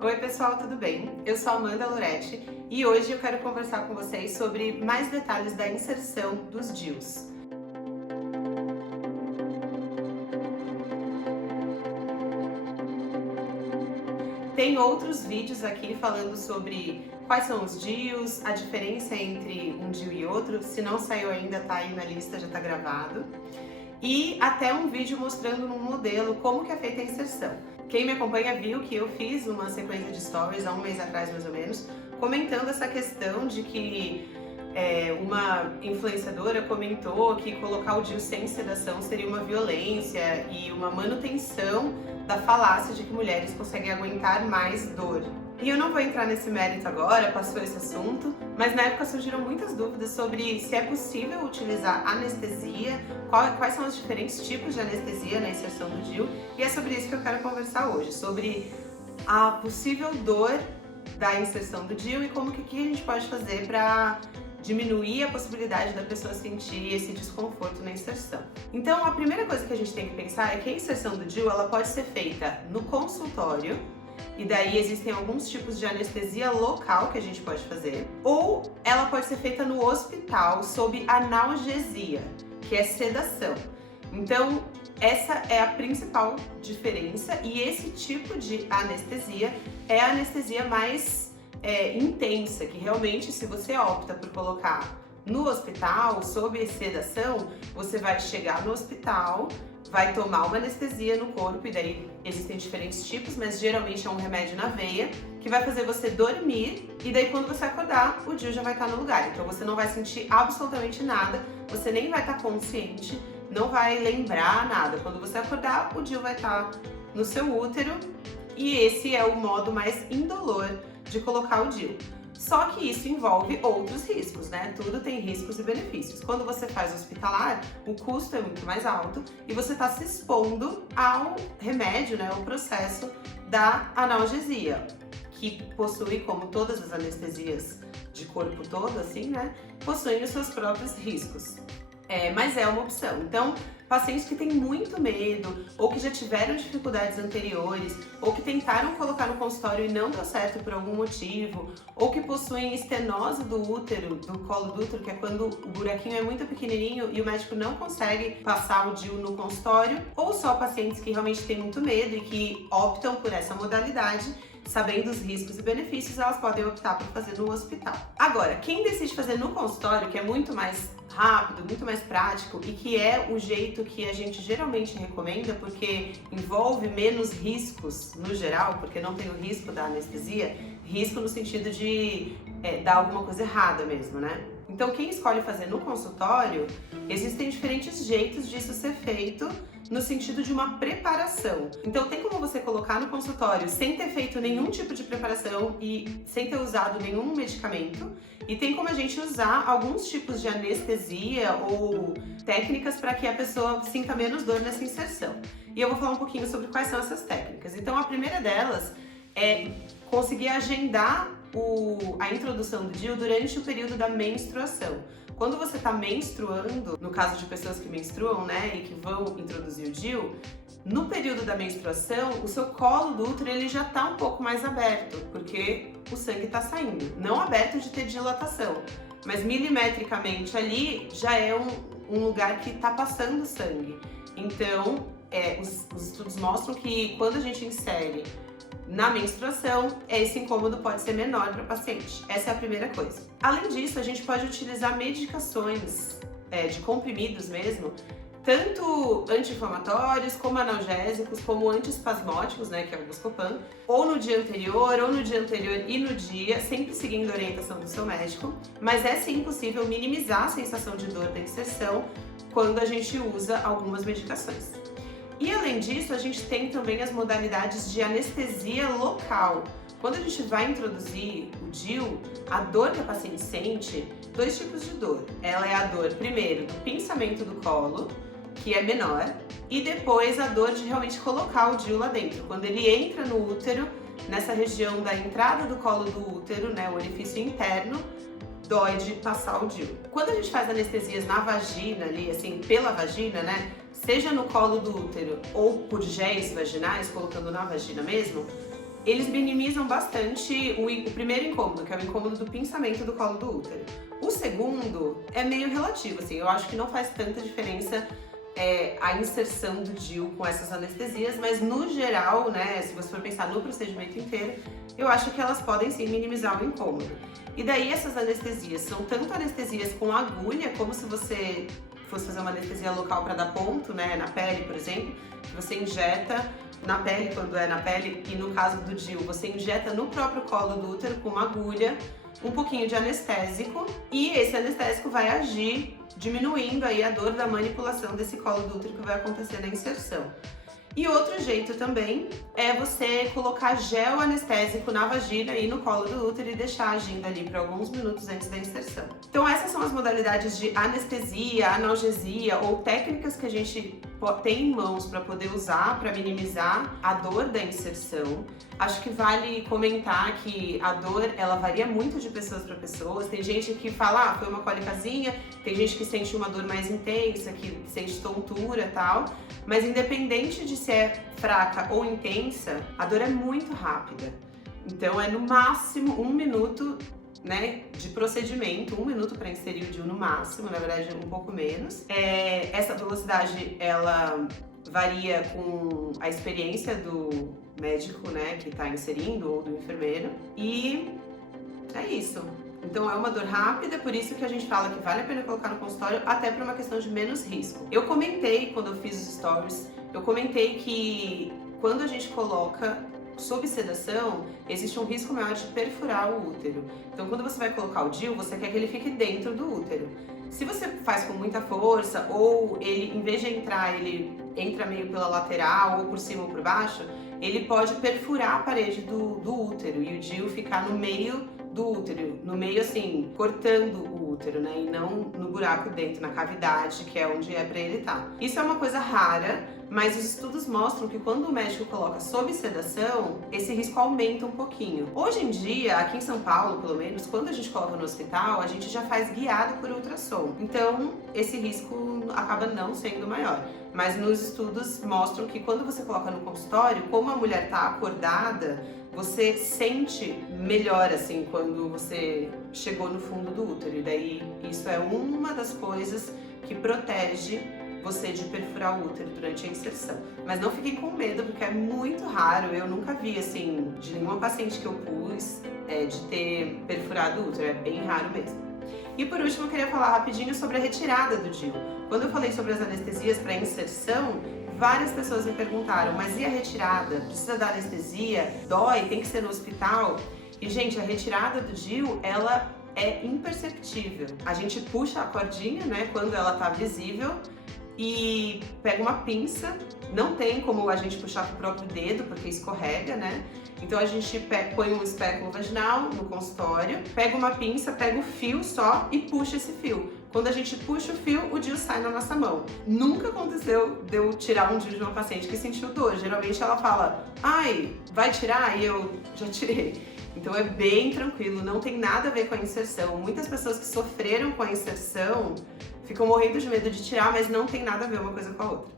Oi pessoal, tudo bem? Eu sou a Amanda Loretti e hoje eu quero conversar com vocês sobre mais detalhes da inserção dos DIUs. Tem outros vídeos aqui falando sobre quais são os DIUs, a diferença entre um DIU e outro. Se não saiu ainda, tá aí na lista, já tá gravado. E até um vídeo mostrando num modelo como que é feita a inserção. Quem me acompanha viu que eu fiz uma sequência de stories há um mês atrás, mais ou menos, comentando essa questão de que uma influenciadora comentou que colocar o DIU sem sedação seria uma violência e uma manutenção da falácia de que mulheres conseguem aguentar mais dor. E eu não vou entrar nesse mérito agora, passou esse assunto, mas na época surgiram muitas dúvidas sobre se é possível utilizar anestesia, quais são os diferentes tipos de anestesia na inserção do DIU, e é sobre isso que eu quero conversar hoje, sobre a possível dor da inserção do DIU e como que a gente pode fazer para diminuir a possibilidade da pessoa sentir esse desconforto na inserção. Então, a primeira coisa que a gente tem que pensar é que a inserção do DIU ela pode ser feita no consultório, e daí existem alguns tipos de anestesia local que a gente pode fazer, ou ela pode ser feita no hospital sob analgesia, que é sedação. Então, essa é a principal diferença, e esse tipo de anestesia é a anestesia mais intensa, que realmente, se você opta por colocar no hospital, sob sedação, você vai chegar no hospital, vai tomar uma anestesia no corpo, e daí existem diferentes tipos, mas geralmente é um remédio na veia, que vai fazer você dormir, e daí quando você acordar, o DIU já vai estar no lugar. Então você não vai sentir absolutamente nada, você nem vai estar consciente, não vai lembrar nada. Quando você acordar, o DIU vai estar no seu útero, e esse é o modo mais indolor de colocar o DIU. Só que isso envolve outros riscos, né? Tudo tem riscos e benefícios. Quando você faz hospitalar, o custo é muito mais alto e você está se expondo ao remédio, né? O processo da analgesia, que possui, como todas as anestesias de corpo todo, assim, né? Possuem os seus próprios riscos. Mas é uma opção. Então, pacientes que têm muito medo, ou que já tiveram dificuldades anteriores, ou que tentaram colocar no consultório e não deu certo por algum motivo, ou que possuem estenose do útero, do colo do útero, que é quando o buraquinho é muito pequenininho e o médico não consegue passar o DIU no consultório, ou só pacientes que realmente têm muito medo e que optam por essa modalidade, sabendo os riscos e benefícios, elas podem optar por fazer no hospital. Agora, quem decide fazer no consultório, que é muito mais rápido, muito mais prático e que é o jeito que a gente geralmente recomenda, porque envolve menos riscos no geral, porque não tem o risco da anestesia, risco no sentido de dar alguma coisa errada mesmo, né? Então, quem escolhe fazer no consultório, existem diferentes jeitos disso ser feito no sentido de uma preparação. Então, tem como você colocar no consultório sem ter feito nenhum tipo de preparação e sem ter usado nenhum medicamento, e tem como a gente usar alguns tipos de anestesia ou técnicas para que a pessoa sinta menos dor nessa inserção. E eu vou falar um pouquinho sobre quais são essas técnicas. Então, a primeira delas é conseguir agendar a introdução do DIU durante o período da menstruação. Quando você está menstruando, no caso de pessoas que menstruam, né, e que vão introduzir o DIU, no período da menstruação, o seu colo do útero ele já está um pouco mais aberto, porque o sangue está saindo. Não aberto de ter dilatação, mas milimetricamente ali já é um lugar que está passando sangue. Então, os estudos mostram que quando a gente insere na menstruação, esse incômodo pode ser menor para o paciente. Essa é a primeira coisa. Além disso, a gente pode utilizar medicações de comprimidos mesmo, tanto anti-inflamatórios, como analgésicos, como antiespasmódicos, né, que é o Buscopan, ou no dia anterior e no dia, sempre seguindo a orientação do seu médico, mas é sim possível minimizar a sensação de dor da inserção quando a gente usa algumas medicações. E além disso, a gente tem também as modalidades de anestesia local. Quando a gente vai introduzir o DIU, a dor que a paciente sente, dois tipos de dor. Ela é a dor, primeiro, do pinçamento do colo, que é menor, e depois a dor de realmente colocar o DIU lá dentro. Quando ele entra no útero, nessa região da entrada do colo do útero, né, o orifício interno, dói de passar o DIU. Quando a gente faz anestesias na vagina ali, assim, pela vagina, né, seja no colo do útero ou por géis vaginais, colocando na vagina mesmo, eles minimizam bastante o primeiro incômodo, que é o incômodo do pinçamento do colo do útero. O segundo é meio relativo, assim, eu acho que não faz tanta diferença a inserção do DIU com essas anestesias, mas no geral, né, se você for pensar no procedimento inteiro, eu acho que elas podem sim minimizar o incômodo. E daí essas anestesias são tanto anestesias com agulha, como se você fosse fazer uma anestesia local para dar ponto, né, na pele, por exemplo, que você injeta na pele, quando é na pele, e no caso do DIU, você injeta no próprio colo do útero com uma agulha, um pouquinho de anestésico, e esse anestésico vai agir diminuindo aí a dor da manipulação desse colo do útero que vai acontecer na inserção. E outro jeito também é você colocar gel anestésico na vagina e no colo do útero e deixar agindo ali por alguns minutos antes da inserção. Então essas são as modalidades de anestesia, analgesia ou técnicas que a gente tem em mãos para poder usar para minimizar a dor da inserção. Acho que vale comentar que a dor, ela varia muito de pessoas para pessoas. Tem gente que fala, foi uma cólicazinha, tem gente que sente uma dor mais intensa, que sente tontura e tal. Mas independente de se é fraca ou intensa, a dor é muito rápida. Então é no máximo 1 minuto, né, de procedimento, 1 minuto para inserir o DIU no máximo, na verdade um pouco menos. Essa velocidade, ela varia com a experiência do médico, né, que está inserindo, ou do enfermeiro, e é isso. Então é uma dor rápida, por isso que a gente fala que vale a pena colocar no consultório, até por uma questão de menos risco. Eu comentei, quando eu fiz os stories, eu comentei que quando a gente coloca sob sedação, existe um risco maior de perfurar o útero. Então quando você vai colocar o DIU, você quer que ele fique dentro do útero. Se você faz com muita força, ou ele, em vez de entrar, ele entra meio pela lateral, ou por cima ou por baixo, ele pode perfurar a parede do útero e o DIU ficar no meio do útero, no meio assim, cortando o útero, né, e não no buraco dentro, na cavidade, que é onde é pra ele estar. Isso é uma coisa rara, mas os estudos mostram que quando o médico coloca sob sedação, esse risco aumenta um pouquinho. Hoje em dia, aqui em São Paulo, pelo menos, quando a gente coloca no hospital, a gente já faz guiado por ultrassom. Então, esse risco acaba não sendo maior. Mas nos estudos mostram que quando você coloca no consultório, como a mulher está acordada, você sente melhor, assim, quando você chegou no fundo do útero. E daí, isso é uma das coisas que protege você de perfurar o útero durante a inserção. Mas não fiquem com medo, porque é muito raro. Eu nunca vi, assim, de nenhuma paciente que eu pus, de ter perfurado o útero. É bem raro mesmo. E por último, eu queria falar rapidinho sobre a retirada do DIU. Quando eu falei sobre as anestesias para inserção, várias pessoas me perguntaram, mas e a retirada? Precisa dar anestesia? Dói? Tem que ser no hospital? E, gente, a retirada do DIU, ela é imperceptível. A gente puxa a cordinha, né, quando ela tá visível, e pega uma pinça. Não tem como a gente puxar com o próprio dedo, porque escorrega, né? Então a gente põe um espéculo vaginal no consultório, pega uma pinça, pega o fio só e puxa esse fio. Quando a gente puxa o fio, o DIU sai na nossa mão. Nunca aconteceu de eu tirar um DIU de uma paciente que sentiu dor. Geralmente ela fala, ai, vai tirar? E eu já tirei. Então é bem tranquilo, não tem nada a ver com a inserção. Muitas pessoas que sofreram com a inserção ficam morrendo de medo de tirar, mas não tem nada a ver uma coisa com a outra.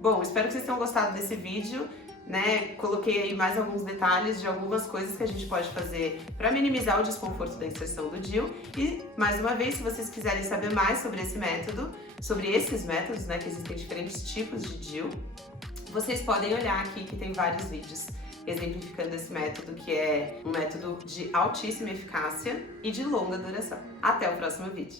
Bom, espero que vocês tenham gostado desse vídeo, né? Coloquei aí mais alguns detalhes de algumas coisas que a gente pode fazer para minimizar o desconforto da inserção do DIU. E, mais uma vez, se vocês quiserem saber mais sobre esse método, sobre esses métodos, né, que existem diferentes tipos de DIU, vocês podem olhar aqui que tem vários vídeos exemplificando esse método, que é um método de altíssima eficácia e de longa duração. Até o próximo vídeo!